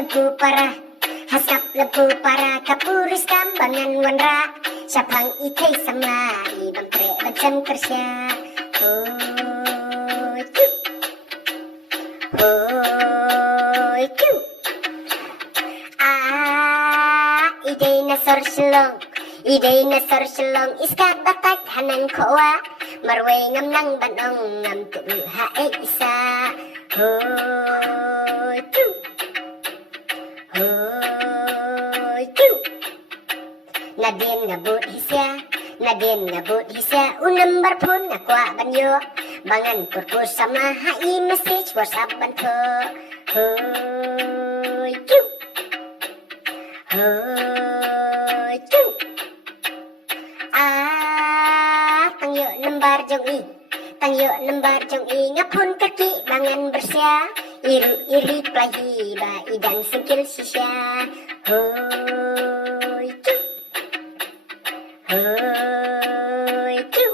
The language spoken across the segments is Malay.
lampu parah, hasap lampu parah, kapuris kambangan wanra, syapang ikai samari, bampre bancam kersya. Hoi cu, hoi cu. Idai nasor selong, idai nasor selong, iskat batak hanan kowa, marway ngam nang banong ngam tu hae isa. Hoi cu, hoi cu. Nadin ngabut hisya, nadin ngabut hisya, unambar pun nakwa banyo, bangan purpur sama hai message WhatsApp bantu. Hoi cu, hoi cu. Tang yuk lembar jong i, tang yuk lembar jong i, ngapun kaki bangan bersya, iru iri pelahi ba idang singkil sisya. Hoi cu, hoi cu.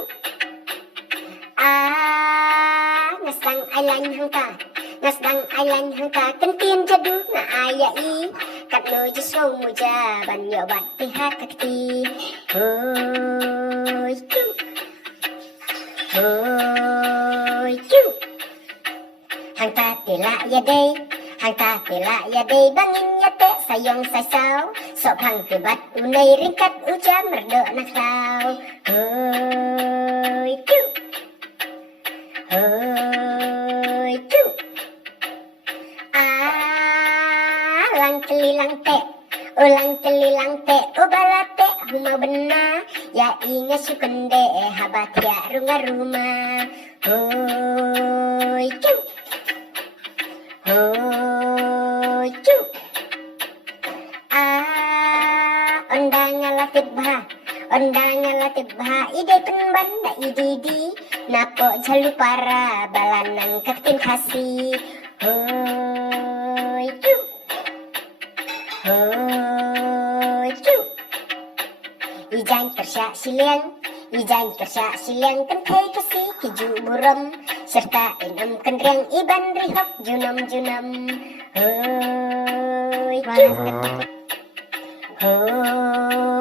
Ngasang ai lanh hang ta, ngasang ai lanh hang ta, kentin jadu na aya i, kat lo jiso muja ban yo bat pihak kakti. Hoi cu, hoi cu. Hang ta tila ya day, hang ta tila ya day, bangin ya te sayong sasaw, sop hang tibat unay ringkat uja merdo naklau. Hoi cu, hoi cu. Lang kelilang te, ulang kelilang te, ubalate huma bena, ya inga sukende habat ya runga rumah. Hoi cu, hoi cu. Ondang alatib bah, ondang alatib bah, ide penban da ididi, napo jalu para balanang kaktin kasih. Hoi cu, hoi cu. Ijang kersya siliang, ijang kersya siliang, kentai kasih kiju buram, serta enam kendreng iban rihok junam junam. Hoi cu, hoi